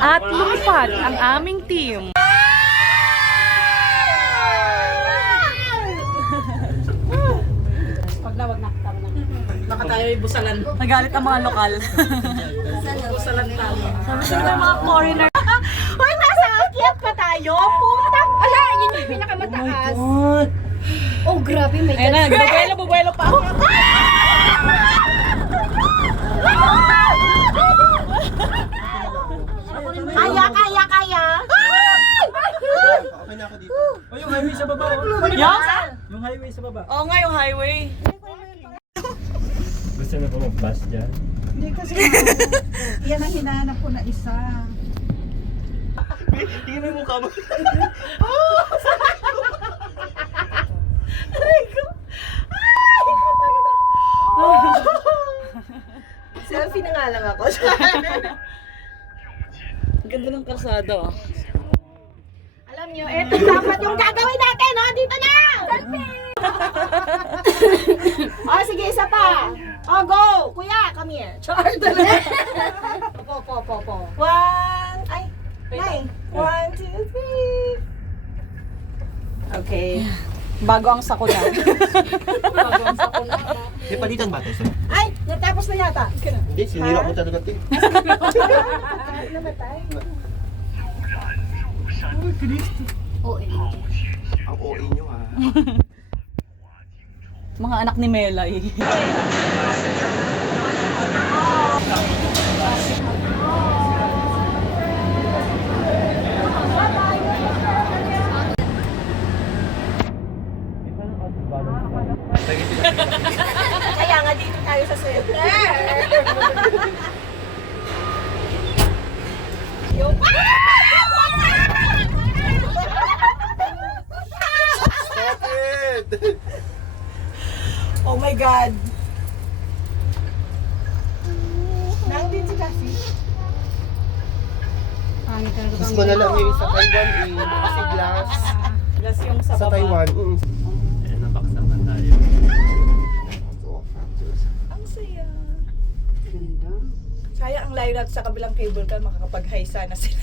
At lumipad ang aming team. Pag nawag na. Baka tayo ay busalan. Nagalit ang mga lokal. Busalan tayo. Sabi sila mga foreigner. Hoy, nasa akyat pa tayo? Putang! Ala, yun yung pinakamataas. Oh, grabe, may Ayun na, bubuelo pa ako. Kaya! Okay na ako dito. Oh, yung highway sa baba. Yung highway sa baba. Oo nga, yung highway. Gusto na ba mag-bus dyan? Hindi kasi yan ang hinahanap ko na isa. Tingnan mo yung mukha mo. Selfie na nga lang ako. Ang ganda ng kalsada, oh. Alam nyo, eto dapat yung gagawin natin, no? Dito na! Selfie! Oh, sige, isa pa. Oh, go! Kuya, come here. Char, po. One, ay, nine. 1, 2, 3. Okay. Bago ang sakuna. May palitan ba ito? Ay, natapos na yata. Hindi, sinira mo talaga ito. Namatay. Ang OA nyo ha. Mga anak ni Melay. Kaya nga dito tayo sa center. Stop it! Oh my God. Nandun si Cassie. Gusto na lang yung sa Taiwan eh. Kasi glass. Plus yung sa Sa baba. Taiwan. Ayan, nabaksak na tayo. Ang saya. Sayang ang layo natin sa kabilang cable car. Makakapag-high sana sila.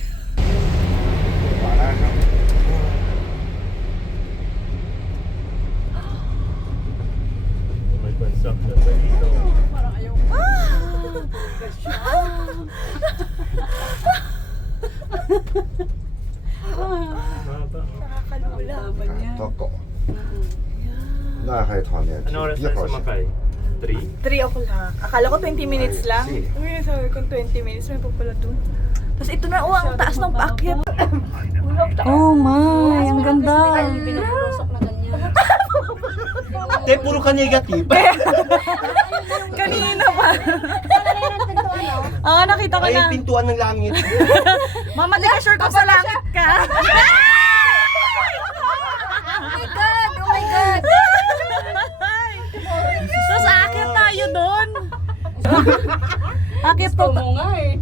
May bansak na ba dito? Parang ayaw. Mahaba. Nakakalulaban niya. 到狗，那还团练， Ano oras 一 tayo 会儿 sumakay? 3? 3 o'clock. Akala ko 20 minutes lang. Sige. Uy, sabi ko 20 minutes. May pala dun. Tapos ito na, ang taas ng paakyat. Oh my, ang ganda. Pinapurosok na ganyan. Te, puro ka negative. Kanina pa. Ah, nakita ko Ay, na. pintuan ng langit. Mama, di ka sure kung sa langit ka. Oh my God! Tapos aakyat tayo doon. Akit pa ba? nga eh.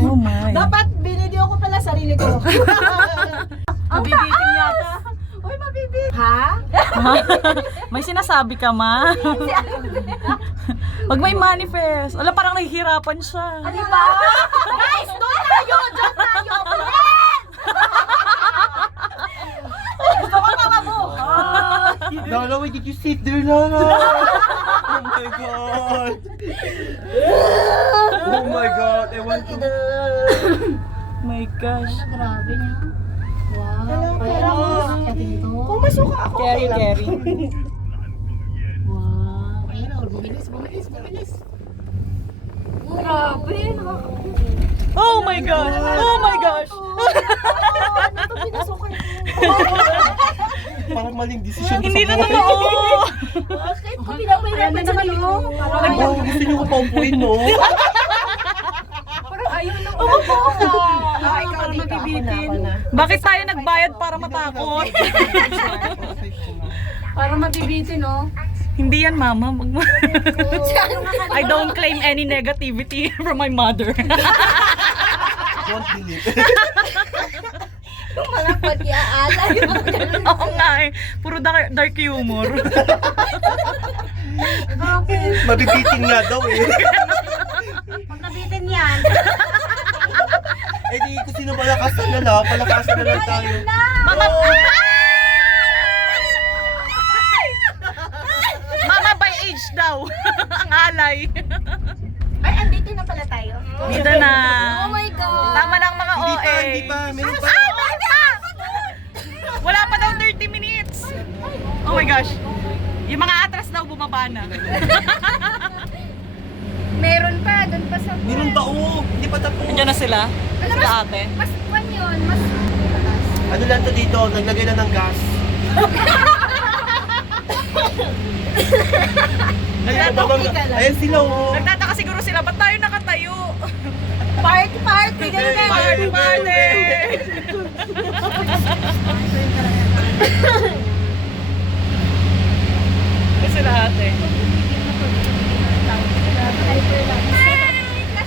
Oh my. Dapat binidyo ko pala sarili ko. Mabibitin yata. Uy, mabibig. Ha? May sinasabi ka, ma. Pag may manifest. Alam, parang nahihirapan siya. Diba? Guys, doon tayo! Diyan tayo! Gusto ko mga buhay! Lala, why did you sit there, Lala? Oh my God. Oh my God, I want to... My gosh. Grabe niya. Wow. Kaya ako nakakyatin ito. Kung masuka ako, Carry, okay lang. carry. Wow. Ayun o, bumilis. Grabe. Oh my gosh. Oh my gosh. Ano ito pinasukan ko? Parang maling decision ko Hindi sa na buhay. totoo. Bakit? Kung pinapahirapan sa sarili ko. Oh, gusto niyo ko paupuin, no? Parang ayaw nang umupo ka. Ikaw dito. mabibitin. Bakit tayo nagbayad para matakot? Para mabibitin, no? Hindi yan, mama. I don't claim any negativity from my mother. Don't believe. Yung mga patyaalay. Oo nga eh. Puro dark humor. Mabibitin nga daw eh. Pag nabitin yan. Eh di kung sino palakasan na lang, palakasan na lang tayo. Mama, Mama by age daw. Ang alay. Ay, andito na pala tayo. Dito na. Oh my God! Tama lang mga Hindi OA. pa, hindi pa. Meron pa. Wala pa daw 30 minutes. Oh my gosh. Yung mga atras daw bumaba na. Meron pa, doon pa sa... Meron pa, oo. Hindi pa tapos. Nandiyan na sila. Ano, Sila ate. Mas kwan yun, mas... Ano lang to dito, naglagay na ng gas. Ayan sila, oh. Nagtataka siguro sila, ba't tayo nakatayo? Party, party! Ganun na. Party, party! Ito sila ate.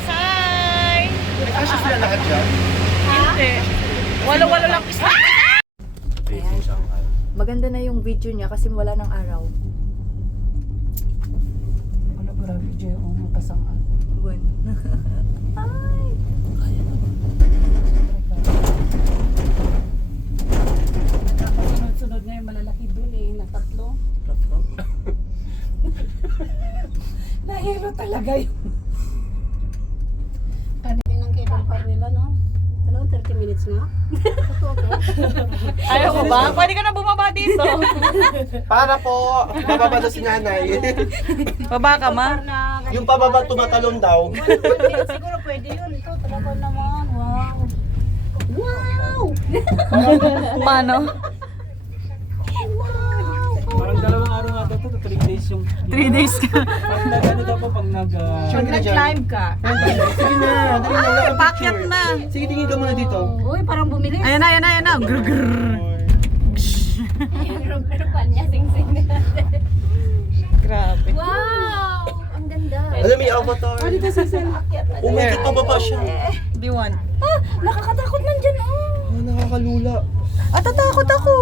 Hi! Nagkasya sila lahat dyan. Hindi. Walo-walo lang isa. Facing Shanghai. Maganda na yung video niya kasi wala ng araw. Ano grabe video yung kasangan. Buwan. Sunod na yung malalaki dun eh, na tatlo. Nahiro talaga yun. Ano yun ang Kevin Parrilla, no? Ano, 30 minutes nga? Ayaw mo ba? Pwede ka na bumaba dito. Para po, bababa na si nanay. Baba ka ma. Yung pababa tumatalon daw. Siguro pwede yun. Ito talaga naman. Wow! Wow! Paano? Parang dalawang araw nga daw to, 3 days yung... 3 days ka. Pag nag-ano daw po, pag nag... Pag nag-climb ka. Sige na, dali na, wala kang Pakyat picture. na. Sige, tingin ka muna dito. Uy, parang bumilis. Ayan na, ayan na, ayan na. Grr, grr. Pero pa niya, sing-sing na. Grabe. Wow! Ang ganda. Alam mo yung avatar? Umikot pa ba siya? D1. Nakakatakot nandyan, oh! Oh, nakakalula. Tatakot ako.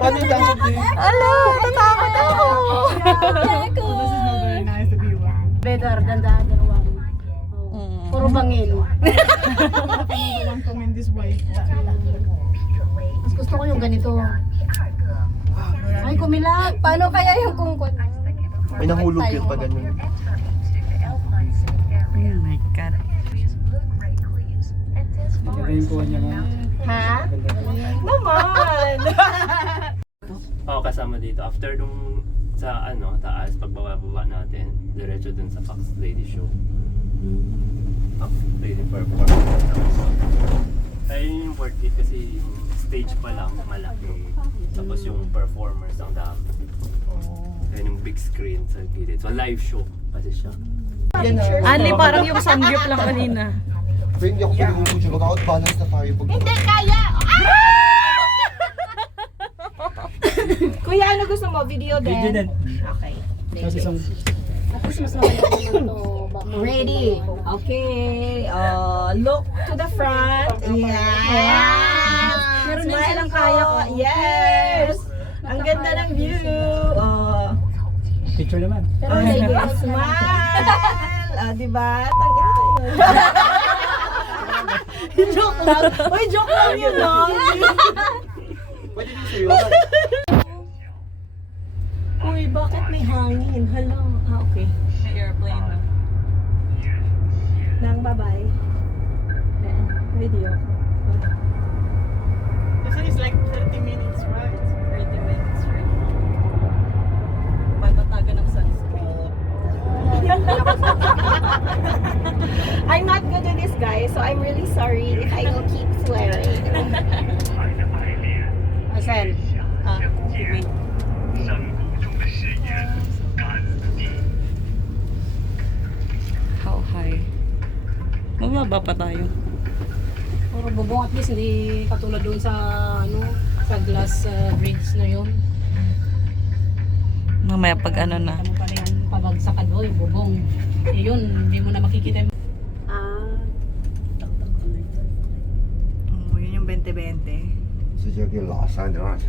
Paano yung takot eh? Ala, tatakot ako. Jaco! Better than the other one. Puro bangin. Mas gusto ko yung ganito. Ay, kumilat. Paano kaya yung kungkot? May nahulog yun pa ganun. Oh my God. Ganda yung kuha niya nga. Ha? Ganda. Naman! Oo, kasama dito. After nung sa ano, taas, pagbaba natin, diretso dun sa Fox Lady Show. Fox Lady Performance. Ayun yung worth it kasi yung stage pa lang malaki. Tapos yung performers ang dami. Ayun yung big screen sa gilid. So live show kasi siya. Anli, parang yung samgyup lang kanina. Pero hindi ako pwede mag-video. Mag-outbalance na tayo pag... Hindi kaya! Kuya, ano gusto mo? Video din? Video din. Okay. Kasi isang... Tapos mas maganda naman to. Ready? Okay. Look to the front. Yes! Meron din Smile silang ko. kaya ko. Yes! Ang ganda ng view. Picture naman. Pero lady, Smile! Diba? Tangina yun. Joke lang. Uy, joke lang yun, no? Pwede din sa'yo. Uy, bakit may hangin? Hello. Okay. Airplane na. Nang bye-bye. Video. This is like 30 minutes, right? 30 minutes, right? Patataga ng sunscreen. I'm not good at this, guys, so I'm really sorry if I will keep swearing. Asan? Wait. How high? Mababa pa tayo. Puro bubong, at least hindi katulad doon sa sa glass bridge na yun. Mamaya pag ano na. Ano pa rin pabagsak ka doon, bubong. Eh yun, hindi mo na makikita. Oh, yun yung 20-20. 直接给拉山的上去。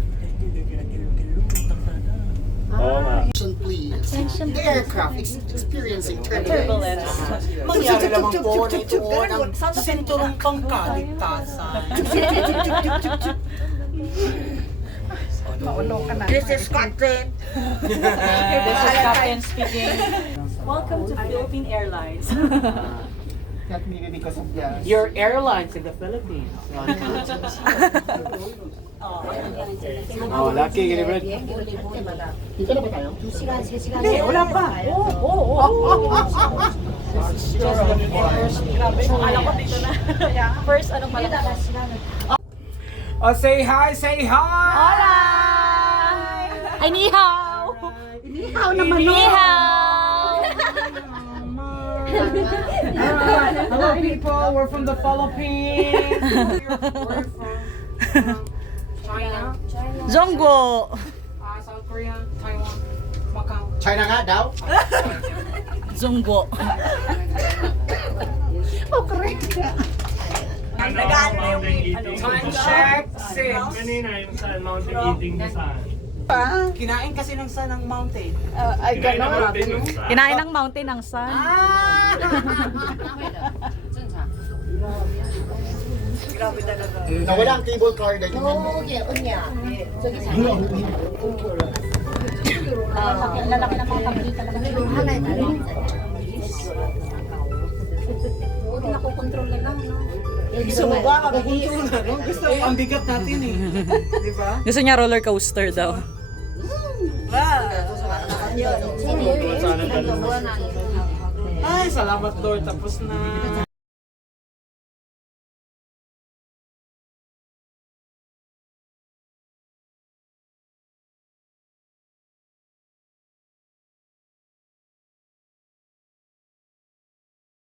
Oo nga. Please. The aircraft is experiencing turbulence. Mangyari lamang po na ito ng sinturong pangkaligtasan. This is Captain. This is Captain speaking. Welcome to Philippine Airlines. Not maybe because of the... Your airlines in the Philippines. Oh, lucky, Gilbert. Dito na ba tayo? Hindi, wala pa. Alam ko dito na. First, ano pala? Oh, say hi, say hi! Hola! Ay, ni hao! Ni hao naman Ni hao! Hello, people. We're from the Philippines. We're from China, Zonggo! South Korea, Taiwan, Macau. China nga daw? Zonggo. Time check, 6. Kanina yung saan, mountain eating na saan. Kinain kasi ng sun ng mountain. Ay, gano'n. Kinain ng mountain ng sun. Grabe talaga. Nawala ang cable car ganyan. Oo, unya. Lalaki na mga pagkita na kami. Halay tayo. Huwag nakokontrol na lang, no? Gusto mo ba? Makakontrol na, no? Gusto mo, ang bigat natin eh. Di ba? Gusto niya roller coaster daw. Ay, salamat Lord. Tapos na.